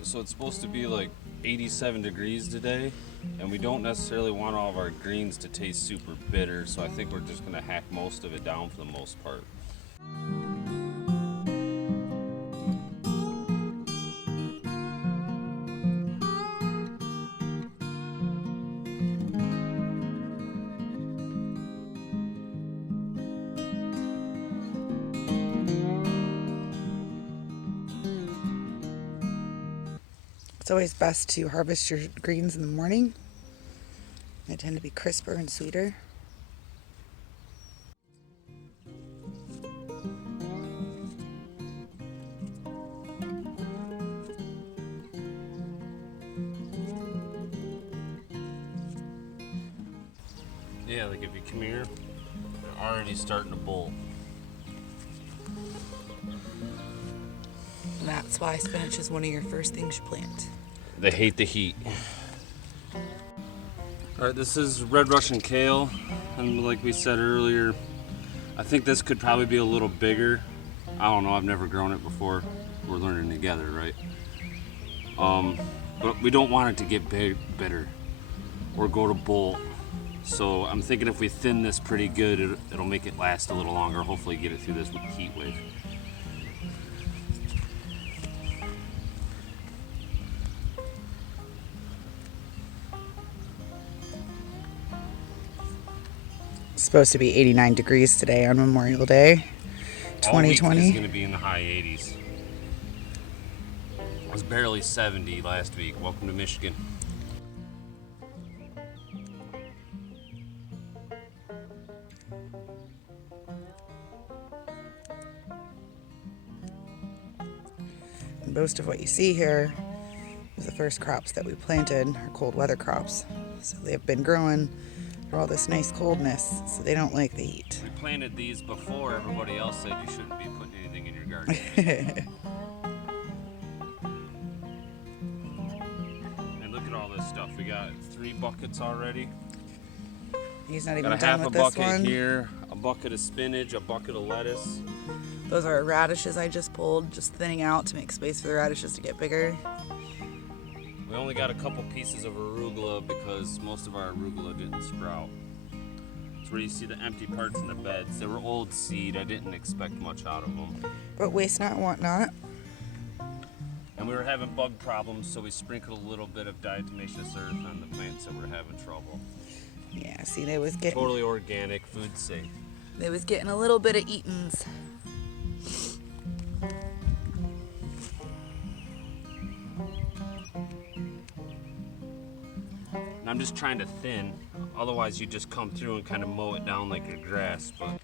Alright, so it's supposed to be like 87 degrees today, and we don't necessarily want all of our greens to taste super bitter, so I think we're just gonna hack most of it down for the most part. It's always best to harvest your greens in the morning. They tend to be crisper and sweeter. Yeah, like if you come here, they're already starting to bolt. That's why spinach is one of your first things you plant. They hate the heat. Alright, this is red Russian kale, and like we said earlier, I think this could probably be a little bigger. I don't know, I've never grown it before. We're learning together, right? But we don't want it to get bitter or go to bolt. So I'm thinking if we thin this pretty good, it'll make it last a little longer, hopefully get it through this heat wave. It's supposed to be 89 degrees today on Memorial Day, All week 2020. is going to be in the high 80s. It was barely 70 last week. Welcome to Michigan. And most of what you see here is the first crops that we planted are cold weather crops. So they've been growing through all this nice coldness, so they don't like the heat. We planted these before everybody else said you shouldn't be putting anything in your garden. And look at all this stuff. We got 3 buckets already. He's not even Got a done half a with this bucket one. here, a bucket of spinach, a bucket of lettuce. Those are radishes I just pulled, just thinning out to make space for the radishes to get bigger. We only got a couple pieces of arugula because most of our arugula didn't sprout. It's where you see the empty parts in the beds. They were old seed. I didn't expect much out of them. But waste not, want not. And we were having bug problems, so we sprinkled a little bit of diatomaceous earth on the plants that were having trouble. Yeah, see, they was getting Totally organic, food safe. a little bit of eatins. And I'm just trying to thin, otherwise you just come through and kind of mow it down like your grass, but